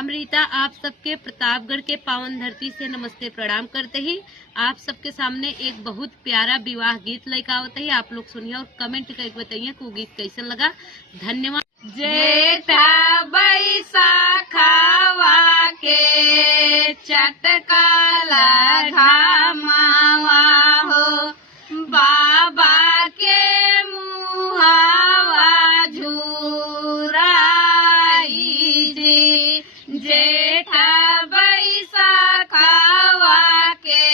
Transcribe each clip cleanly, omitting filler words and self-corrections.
हम रीता आप सबके प्रतापगढ़ के पावन धरती से नमस्ते प्रणाम करते ही आप सबके सामने एक बहुत प्यारा विवाह गीत लेकर आवते ही आप लोग सुनिए और कमेंट करके बताइए कि वो गीत कैसन लगा। धन्यवाद। जेठा बैसाखवा के चटकाला घामावा हो, बाबा के मुहावा झुराई जी। जेठा बैसाखवा के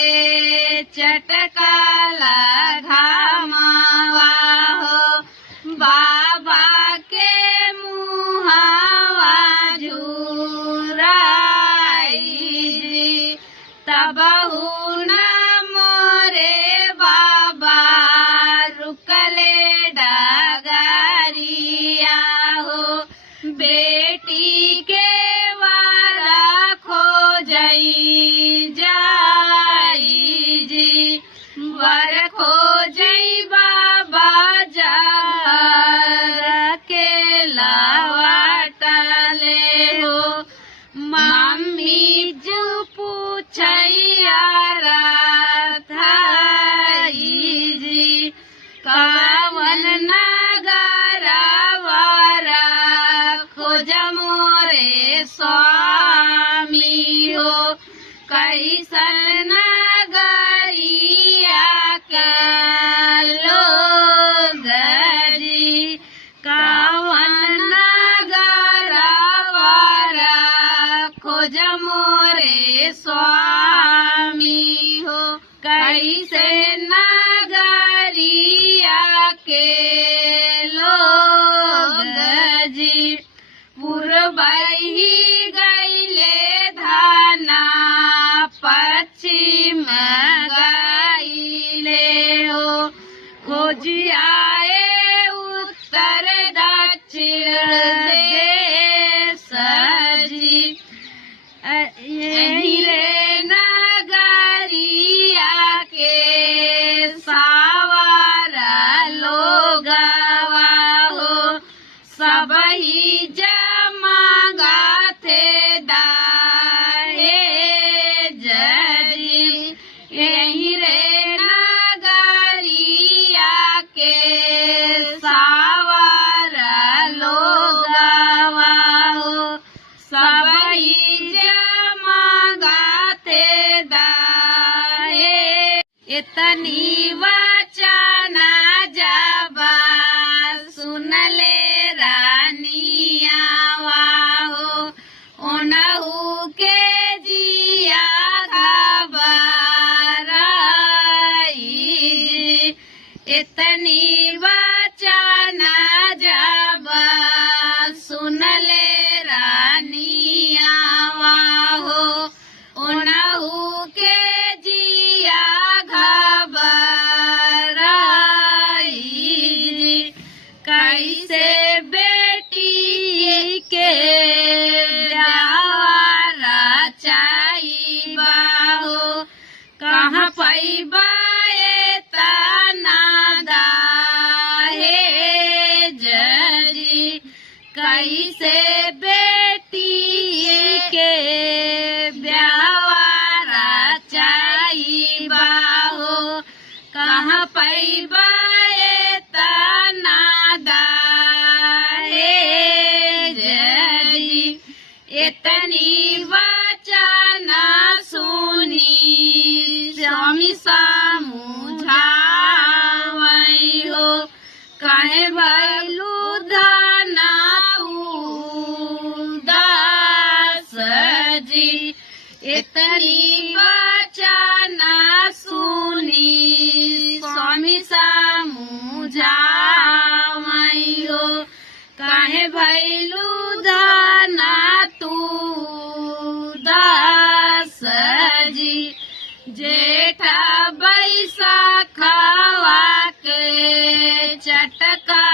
चटकाला घामावा हो, बाबा के मुहावा झुराई जी। तबहु न मोरे बाबा रुकले डगरिया हो, बेटी के वारा खोजई जाई जी। वर खोजई बाबा जहर के लावाटले हो, मम्मी जो पूछैया थाई जी। कावन नगरवारा खोज मोरे स्वामी हो, कैसन नगरिया के लोग जी। कावन नगरवारा खोज मोरे स्वामी हो, कैसे नगरिया के लोग जी। पूर्वही गईले धाना पश्चिम गईले हो, खोजी आए उत्तर दक्षिण देश जी। यही रे नगरिया के सावारा लोगवा हो, सबही जमा थे दाहेज जी। यही रे नगरिया के सावारा लोगवा हो, सबही जमा थे दाहे। इतनी वचना जबा सुनले रानिया हो, ओनहु के जिया घबराई। इतनी वचना जबा सुनले रानिया हो, ओनहु के जिया घबराई। कैसे बेटी के ब्याहरा चाइबा हो, कहाँ पैबा तना दाहेज जी। कैसे बेटी के ब्याहरा चाइबा हो, कहाँ पैबा तना दाहेज जी। इतनी वचना सुनी स्वामी समझावई हो, कहे भैलू धना उदास जी। इतनी वचना सुनी स्वामी समझावई हो, कहे भैलू धना तू दास जी। जेठा बैसाखवा के चटका